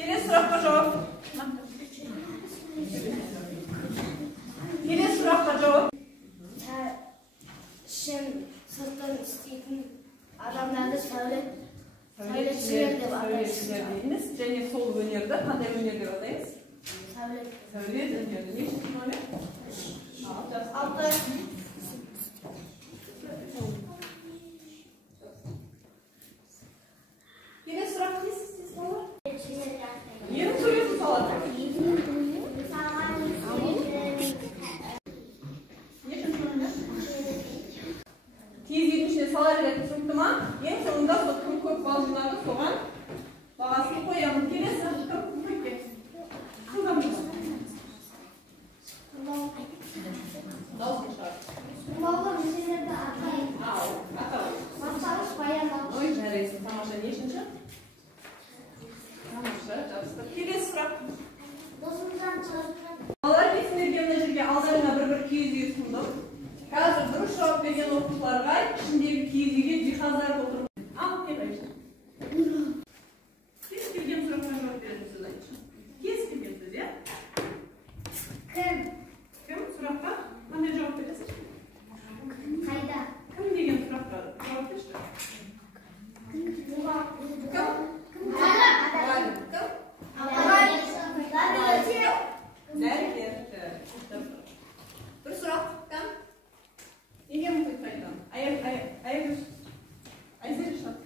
Келесі сұраққа жауап. Келесі сұраққа жауап. Шын сырттан істейтін адамдарды сәулетшілер деп атаймыз. Және сол өнерді қандай өнер деп атаймыз? Сәулет өнері. Нешінші номер? 6. Келесі сұрақ несіз балалар? Нені сөйлесін салады? Нешінші номер? Тез үйдің сала беретін түсінікті ма? Ең соңында кім көп бал жинады, соған бағасын қоямын. Келесі кім көкке? Кімді мұнда? Даусын шығар. Балалар мүшелерді атайын. Атау. Бастағыш баяндау. Ой, жарайсың. Тамаша. Нешінші? Тамаша. Жақсы. Келесі сұрақ. Досымыздан шығып. Балалар есімдерге мына жерге алдарына бір киіз үй ұсындым. Қазір дұрыс жауап берген оқушыларға ішіндегі киіз үйге жиһаздар толтырып. Ал, кел Айша. Кез келген сұраққа жауап беріңіз, Айша. Кез келген сөз, иә? Кім? Кім сұраққа қандай жауап бересіз? Қайда? Кім деген сұраққа жауап берші? Кім? Дәрігер. Бір сұрақ. Кім? Неге мұхит қайдан? Айзер шығады.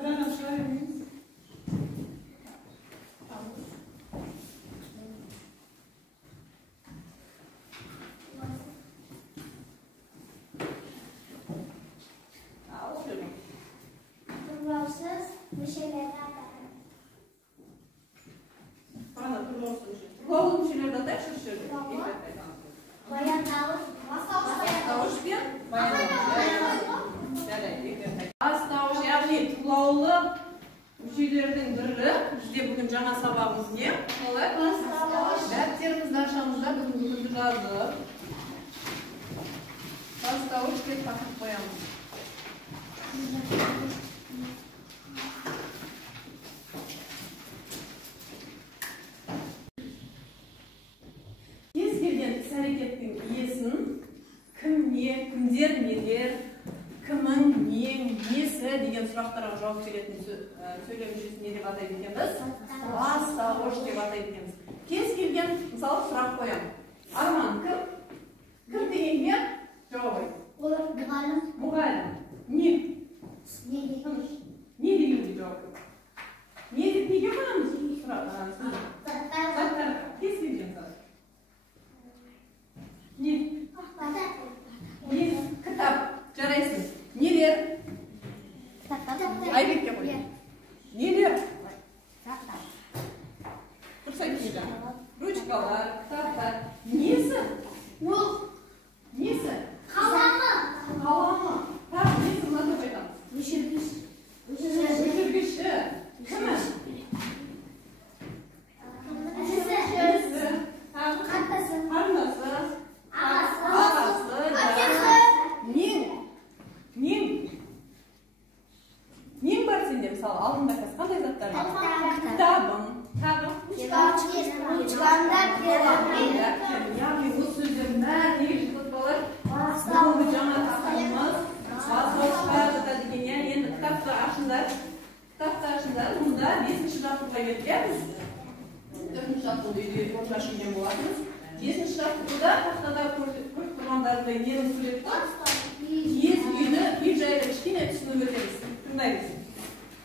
Бір адам шыға бермейміз. Тұрлаусыз мүшелерді атайын. Бана тұрлаусыз мүше. Тұрлаулы мүшелерді атайықшы үшірді. Баяндауыш. Бастауыш пен бастауыш, яғни тұрлаулы мүшелердің бірі. Бізде бүгін жаңа сабағымыз не? Дәптерімізді ашамызда бүгінгі күнді жазып. Бастауыш деп тақырып қоямыз. Кез келген іс-әрекеттің иесін кім не, кімдер нелер, кімің, нең, несі деген сұрақтарға жауап беретін сөйлем жүйесін не деп атайды екенбіз? Бастауыш деп атайды екенбіз. Кез келген мысалы сұрақ қоямын. Арман кім? Кім дегенге жауап айт. Олар мұғалім. Мұғалім. Не? Не дегенге жауап айт. Не деп неге қоямыз? Заттар. Кез келген зат. Не? Кітап. Жарайсың. Нелер? Айбекке қой. Нелер? Дұрыс айтыңыздар. Ручкалар, кітаптар. Несі? Ол. Несі? Қаламы. Қаламы. Так, несі мынада айтамыз? Өшіргіш. Өшіргіші. Кімі? Қаттасы. Қарындасы. Ағасы. Нең бар сенде, мысалы, алдында қандай заттар бар? Кітабың. Яғни бұл сөздердің бәрі неге жетіп балалар? Бүгінгі жаңа тақырыбымыз бастауышқа жатады деген, иә, енді кітапты ашыңдар. Мұнда 5-ші жақтыққа келдік, иә, біз 4-ші жақтықты үйде орта шүйген болатынбыз. 5-ші жақтықта тақтада көріп тұрғандарды ненің суретті киіз үйді үй жайлы кішкене түсініп өтеміз. Тыңдаймыз.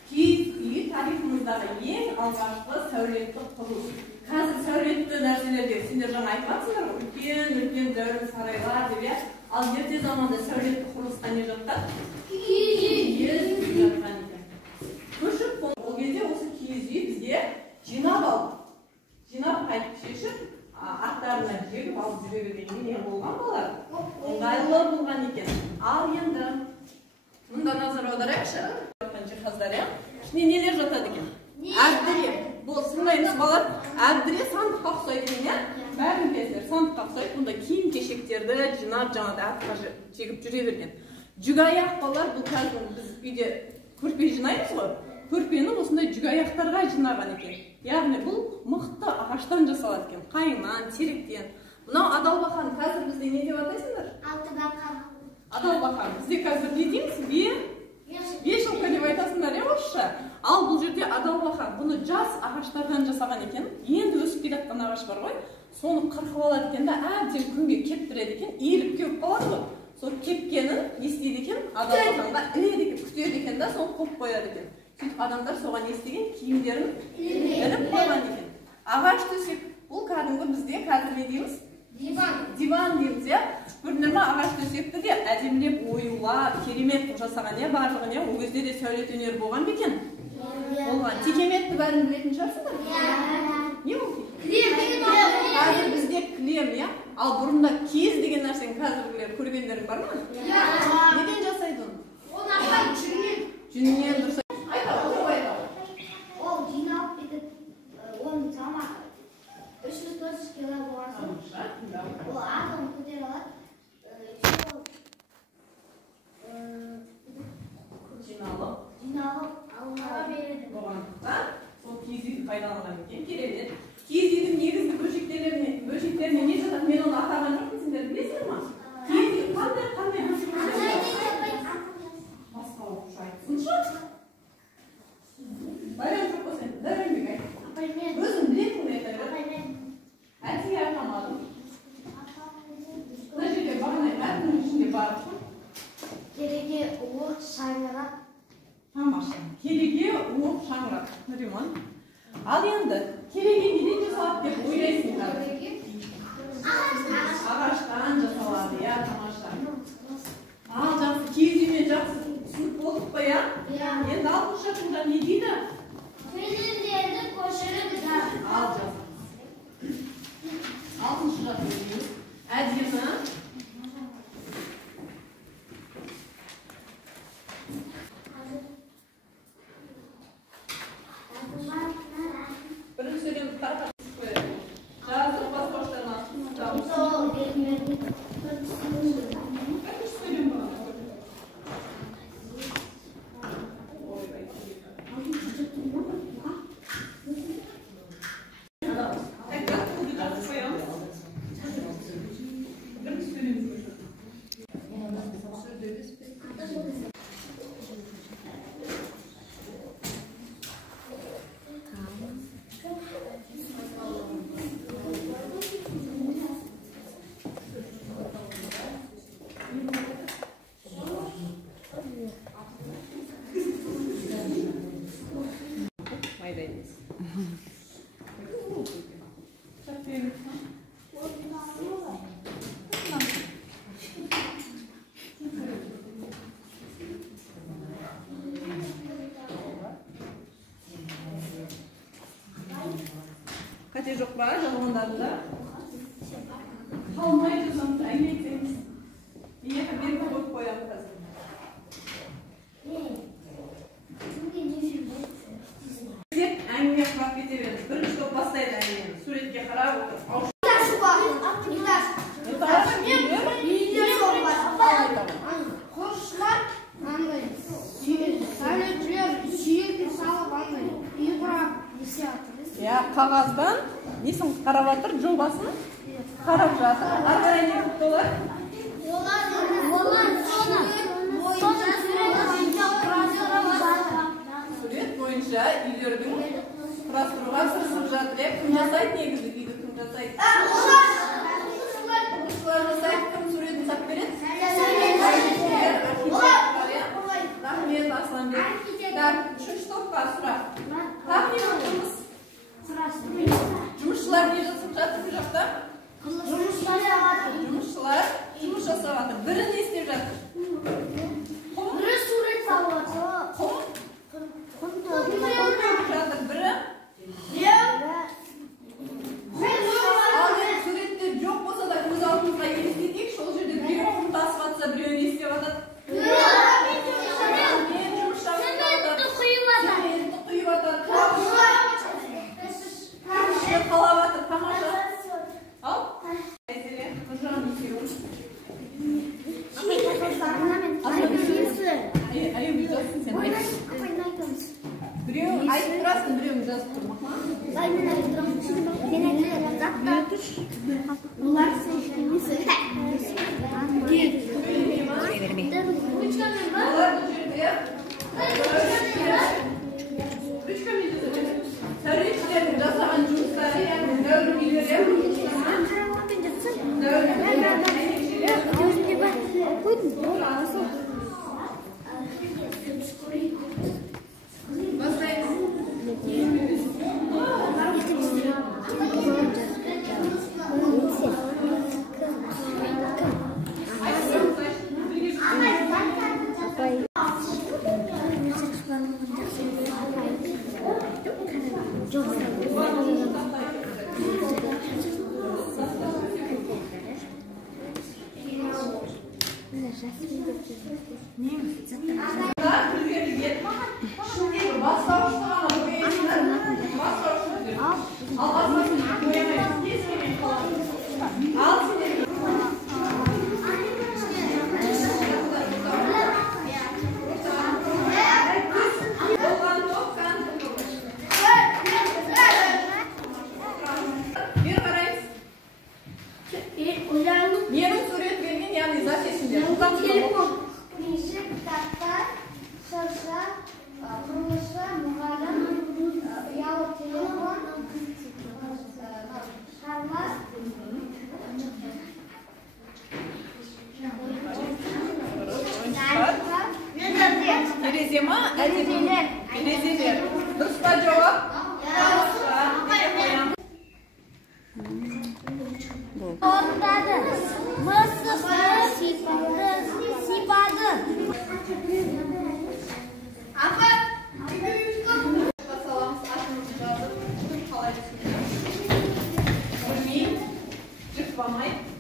Киіз үй тарихымыздағы ең алғашқы сәулетті құрылыс. Қазір сәулетті нәрселерге сендер жаңа айтып жатсыңдар ғой, үлкен дәуір сарайлар деп, иә. Ал ерте заманда сәулетті құрылысқа не жатқан? Киіз үй жатқан екен. Көшіп-қон ол кезде осы киіз үй бізге жинап алып, қайтып шешіп, аттарына жегіп алып жүре берген не болған болар? Ыңғайлы болған екен. Ал енді мұнда назар аударайықшы. Жиһаздар, иә? Ішіне нелер жатады екен? Әбдіре. Бұл сыңдаймыз балар. Әбдіре сандыққа ұқсайды екен, иә? Бәрін білесіздер, сандыққа ұқсайды. Бұнда киім-кешектерді жинап, жаңағыдай артқа жегіп жүре берген. Жүк аяқ балар, бұл қазір біз үйде көрпе жинаймыз ғой. көрпені осындай жүк аяқтарға жинаған екен. Яғни бұл мықты ағаштан жасалады екен, қайыңнан, теректен. Мынау адалбақан қазір бізде не деп атайсыңдар? Адалбақан. Бізде қазір не дейміз? Вешалка деп айтасыңдар, орысша. Ал бұл жерде адалбақан. Бұны жас ағаштардан жасаған екен. Енді өсіп келе жатқан ағаш бар ғой. Соны қырқып алады екен да, әбден күнге кептіреді екен, иіліп кеуіп қалады ғой. Сол кепкенін не істейді екен? Адалбақанға іледі екен, күтеді екен да, соны қойып қояды екен. Сөйтіп адамдар соған естіген киімдерін іліп қойған екен. Ағаш төсек, бұл кәдімгі бізде қазір не дейміз? Диван дейміз, иә. Көрдіңдер ме, ағаш төсекті де әдемілеп оюлап, керемет қылып жасаған, иә, барлығын, иә. Ол кезде де сәулет өнері болған ба екен? Болған. Текеметті бәрін білетін шығарсыңдар? Не ол? Қазір бізде кілем, иә? Ал бұрында киіз деген нәрсені қазіргілер көргендерің бар ма? Неден жасайды оны? Жүннен дұрыс. Айта, отырып айта. Ол жиналып кетіп, оның салмағы 300-400 кило болған соң, ол ағын көтере алады. Жиналып алуға береді. Болғандықтан сол киіз үйді пайдаланған екен, керемет. Киіз үйдің негізгі бөлшектеріне не жатады? Мен оны атаған жоқпын, сендер білесіңдер ма? Киіз үй қандай басқа оқушы айтсыншы. Байрам жоқ болса, Дәрменбек айт. Өзің білетін айта. Әтеге айтамадым. Мына жерде бағана мәтіннің ішінде бар. Кереге уық шаңырақ. Тамаша. Кереге уық шаңырақ. Риман. Ал енді кереге неден жасалады деп ойлайсыңдар? Ағаштан жасалады, иә, тамаша. Ал жақсы, киіз үймен жақсы түсініп болдық па, иә? Енді алтыншы жолда не дейді? Фильмдерді көшіріп жатыр. Ал жақсы. Алтыншы жолда дейміз. Әдемі. Бірінші сөйлемді тарқатып қояды. Жазып бастаушыларына ұстамыз. Бірінші сөйлем бар. Қате жоқ па, жазғандарында? Қалмай жазамыз, әңгіме етсеңіз. Екі бергі қойып қоямыз қазір. Деп әңгіме құрап кете беріңіз. Бірінші топ бастайды әңгімені. Суретке қарап отырып. Құрылысшылар сәулетшілер сүйетін салып андай үй құрап есе жатыр. Я қағаздан несін қарап жатыр, жобасын қарап жатыр. Арқарай не көп олар? Сурет бойынша үйлердің құрастыруға тырысып жатыр. Кім жасайды негізі үйді, кім жасайды? Құрылысшылар жасайды, кім суретін сап береді? Рахмет, Асланбек. Так, үшінші топқа сұрақ. Так, не отырмыз? Жұмысшылар не жасап жатыр бұл жақта? Жұмысшылар жұмыс жасап жатыр. Бірі не істеп жатыр? Бірі сурет салып жатыр. Құм төкіп жатыр. Бірі? Ал енді суретте жоқ болса да көз алдымызға елестетейік. Сол жерде біреу құм тасып жатса, біреу не істеп жатыр? Мен жұмыс жасап жатыр. Цементті құйып жатыр. Қалап жатыр, тамаша. Ал? Әйселе, нұржан екеуің. Аяу жазсын сен. Ayıp durasın, birini жазып тұрмақ ма? Ben ayıp duramam. Sen ayıp duramam. Bunlar sevgilisi. Олар бұл жерде үш комедия сәулетшілердің жасаған жұмыстары, яғни дәуір үйлері, Менің сурет берген, яғни записінде. Книжі, кітаптар, шырша, құрылышы, мұғалім, ұялы телефон, шарма, Терезе ма? Терезелер. Дұрыс па жауап? Ortadı, mısırı, sipadı. Apa? Basalamыз атымызды жазып, қалай түсіндіреді? Білмеймін, жықпамай.